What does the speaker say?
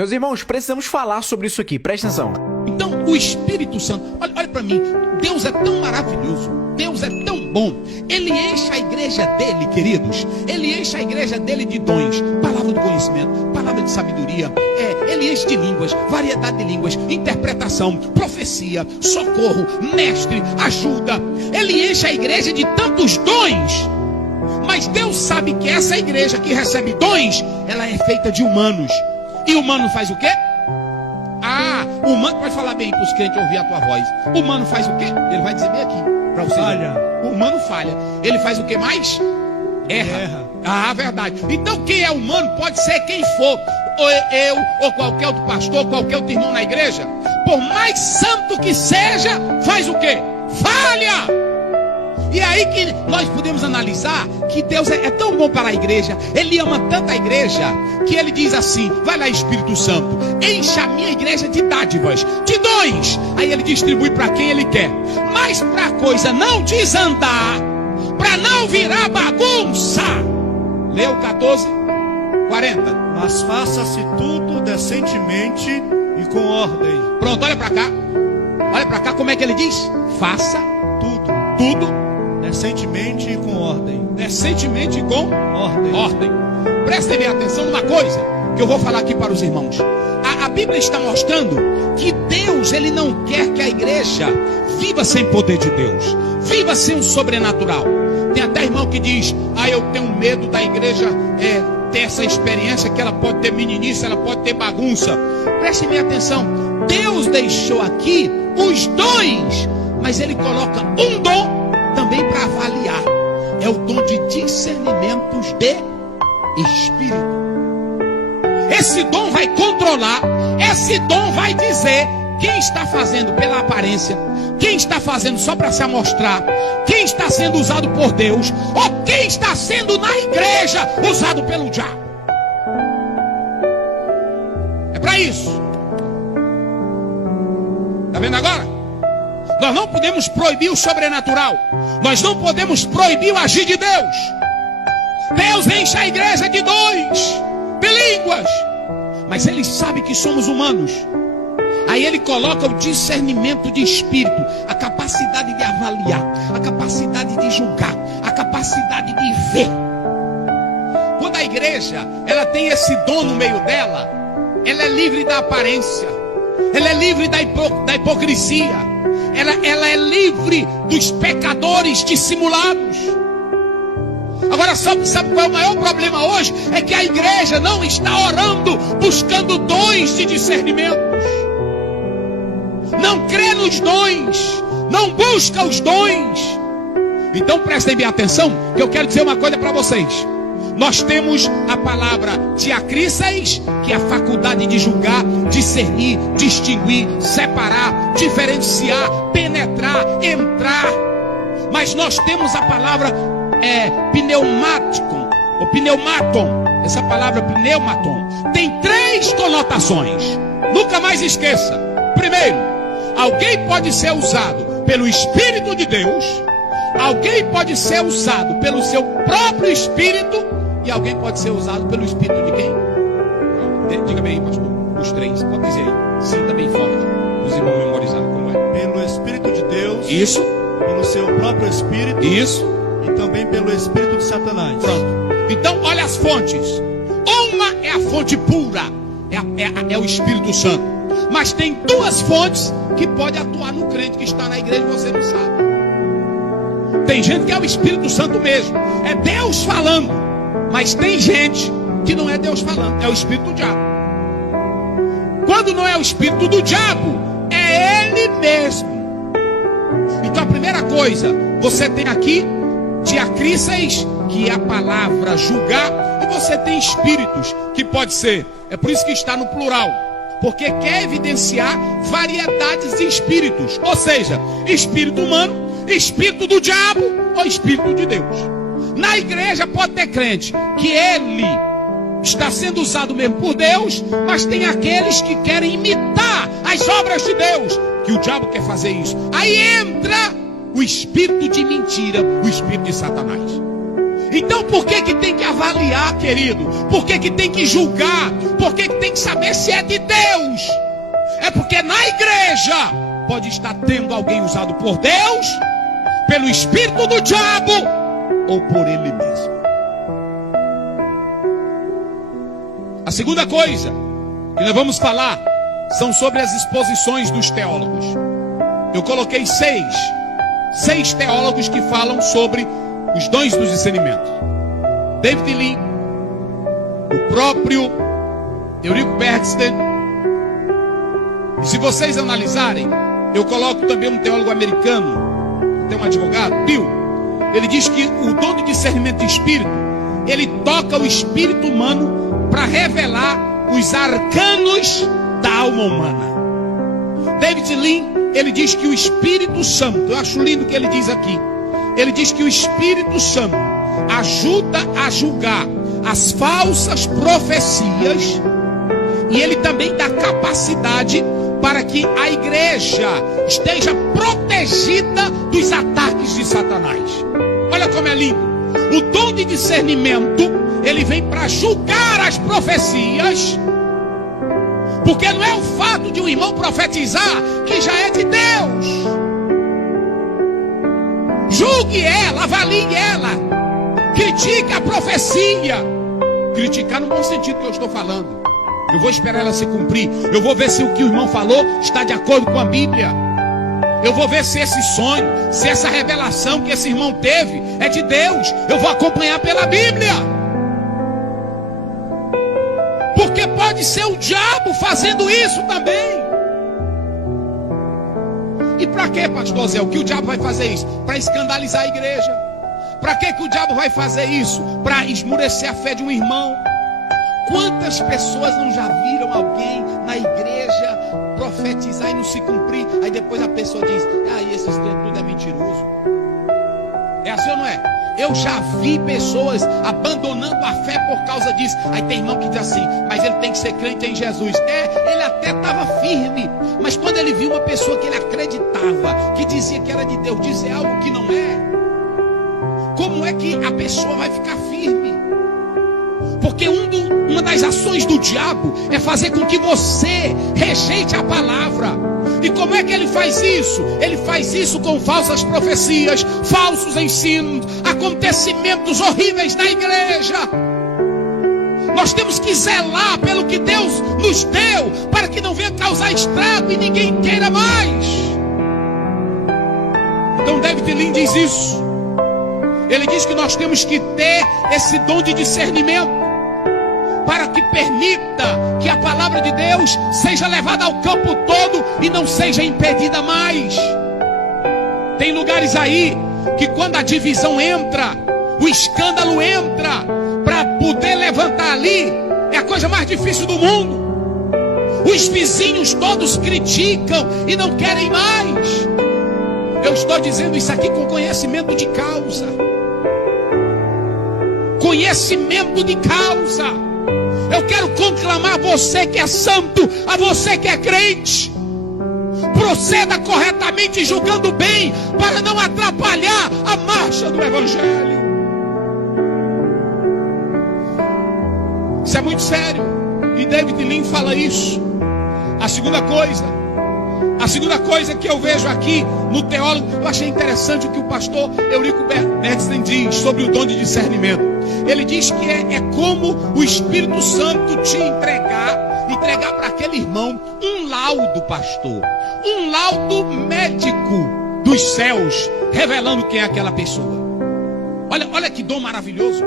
Meus irmãos, precisamos falar sobre isso aqui, presta atenção. Então, o Espírito Santo, olha para mim, Deus é tão maravilhoso, Deus é tão bom, Ele enche a igreja dele, queridos, Ele enche a igreja dele de dons, palavra do conhecimento, palavra de sabedoria, Ele enche de línguas, variedade de línguas, interpretação, profecia, socorro, mestre, ajuda, Ele enche a igreja de tantos dons, mas Deus sabe que essa igreja que recebe dons, ela é feita de humanos, e o humano faz o quê? O humano, pode falar bem para os crentes ouvir a tua voz. O humano faz o quê? Ele vai dizer bem aqui para você. Falha. O humano falha. Ele faz o que mais? Erra. Verdade. Então quem é humano pode ser quem for. Ou eu, ou qualquer outro pastor, qualquer outro irmão na igreja. Por mais santo que seja, faz o quê? Falha. E aí que nós podemos analisar que Deus é tão bom para a igreja, Ele ama tanto a igreja, que Ele diz assim, vai lá Espírito Santo, encha a minha igreja de dádivas, de dons, aí Ele distribui para quem Ele quer, mas para a coisa não desandar, para não virar bagunça, leu 14:40. Mas faça-se tudo decentemente e com ordem. Pronto, olha para cá como é que Ele diz? Faça tudo decentemente e com ordem. Decentemente e com ordem. Prestem bem atenção numa coisa que eu vou falar aqui para os irmãos. A Bíblia está mostrando que Deus, Ele não quer que a igreja viva sem poder de Deus, viva sem o sobrenatural. Tem até irmão que diz, eu tenho medo da igreja ter essa experiência, que ela pode ter meninice, ela pode ter bagunça. Prestem bem atenção, Deus deixou aqui os dons, mas Ele coloca um dom também para avaliar, é o dom de discernimentos de espírito. Esse dom vai controlar, esse dom vai dizer quem está fazendo pela aparência, quem está fazendo só para se amostrar, quem está sendo usado por Deus, ou quem está sendo na igreja usado pelo diabo. É para isso. Está vendo agora? Nós não podemos proibir o sobrenatural. Nós não podemos proibir o agir de Deus. Deus enche a igreja de dons, de línguas. Mas Ele sabe que somos humanos. Aí Ele coloca o discernimento de espírito, a capacidade de avaliar, a capacidade de julgar, a capacidade de ver. Quando a igreja ela tem esse dom no meio dela, ela é livre da aparência, ela é livre da hipocrisia. Ela é livre dos pecadores dissimulados. Agora sabe qual é o maior problema hoje? É que a igreja não está orando, buscando dons de discernimentos. Não crê nos dons, não busca os dons. Então prestem bem atenção, que eu quero dizer uma coisa para vocês. Nós temos a palavra diacrises, que é a faculdade de julgar, discernir, distinguir, separar, diferenciar, penetrar, entrar. Mas nós temos a palavra pneumáticon, ou pneumaton. Essa palavra pneumaton tem 3 conotações. Nunca mais esqueça. Primeiro, alguém pode ser usado pelo Espírito de Deus, alguém pode ser usado pelo seu próprio Espírito, e alguém pode ser usado pelo Espírito de quem? Diga bem aí, pastor. Os 3. Pode dizer aí. Sinta bem forte. Os irmãos memorizaram como é. Pelo Espírito de Deus. Isso. Pelo seu próprio Espírito. Isso. E também pelo Espírito de Satanás. Pronto. Então, olha as fontes. Uma é a fonte pura. É o Espírito Santo. Mas tem 2 fontes que podem atuar no crente que está na igreja e você não sabe. Tem gente que é o Espírito Santo mesmo. É Deus falando. Mas tem gente que não é Deus falando, é o espírito do diabo. Quando não é o espírito do diabo, é ele mesmo. Então a primeira coisa, você tem aqui diacrises, que é a palavra julgar, e você tem espíritos, que pode ser, é por isso que está no plural, porque quer evidenciar variedades de espíritos, ou seja, espírito humano, espírito do diabo ou espírito de Deus. Na igreja pode ter crente que ele está sendo usado mesmo por Deus, mas tem aqueles que querem imitar as obras de Deus, que o diabo quer fazer isso. Aí entra o espírito de mentira, o espírito de Satanás. Então por que que tem que avaliar, querido? Por que que tem que julgar? Por que que tem que saber se é de Deus? É porque na igreja pode estar tendo alguém usado por Deus, pelo espírito do diabo ou por ele mesmo. A segunda coisa que nós vamos falar são sobre as exposições dos teólogos. Eu coloquei seis teólogos que falam sobre os dons do discernimento. David Lee, o próprio Eurico Bergsten. E se vocês analisarem, eu coloco também um teólogo americano, tem um advogado, Bill. Ele diz que o dom de discernimento de espírito, ele toca o espírito humano para revelar os arcanos da alma humana. David Lee, ele diz que o Espírito Santo, eu acho lindo o que ele diz aqui. Ele diz que o Espírito Santo ajuda a julgar as falsas profecias, e ele também dá capacidade para que a igreja esteja protegida dos ataques de Satanás. Olha como é lindo. O dom de discernimento, ele vem para julgar as profecias, porque não é o fato de um irmão profetizar que já é de Deus. Julgue ela, avalie ela, critique a profecia. Criticar no bom sentido que eu estou falando. Eu vou esperar ela se cumprir. Eu vou ver se o que o irmão falou está de acordo com a Bíblia. Eu vou ver se esse sonho, se essa revelação que esse irmão teve é de Deus. Eu vou acompanhar pela Bíblia. Porque pode ser o diabo fazendo isso também. E para que, pastor Zé? O que o diabo vai fazer isso? Para escandalizar a igreja. Para que o diabo vai fazer isso? Para esmurecer a fé de um irmão. Quantas pessoas não já viram alguém na igreja profetizar e não se cumprir? Aí depois a pessoa diz: esse tudo é mentiroso. É assim ou não é? Eu já vi pessoas abandonando a fé por causa disso. Aí tem irmão que diz assim: mas ele tem que ser crente em Jesus. Ele até estava firme, mas quando ele viu uma pessoa que ele acreditava, que dizia que era de Deus, dizer algo que não é, como é que a pessoa vai ficar firme? Porque uma das ações do diabo é fazer com que você rejeite a palavra. E como é que ele faz isso? Ele faz isso com falsas profecias, falsos ensinos, acontecimentos horríveis na igreja. Nós temos que zelar pelo que Deus nos deu, para que não venha causar estrago e ninguém queira mais. Então David Lee diz isso. Ele diz que nós temos que ter esse dom de discernimento, para que permita que a palavra de Deus seja levada ao campo todo e não seja impedida mais. Tem lugares aí que quando a divisão entra, o escândalo entra, para poder levantar ali, é a coisa mais difícil do mundo. Os vizinhos todos criticam e não querem mais. Eu estou dizendo isso aqui com conhecimento de causa. Conhecimento de causa. Eu quero conclamar você que é santo, a você que é crente. Proceda corretamente, julgando bem, para não atrapalhar a marcha do Evangelho. Isso é muito sério. E David Lee fala isso. A segunda coisa que eu vejo aqui no teólogo, eu achei interessante o que o pastor Eurico Bergsten diz sobre o dom de discernimento. Ele diz que é como o Espírito Santo te entregar para aquele irmão um laudo, pastor, um laudo médico dos céus, revelando quem é aquela pessoa. Olha que dom maravilhoso.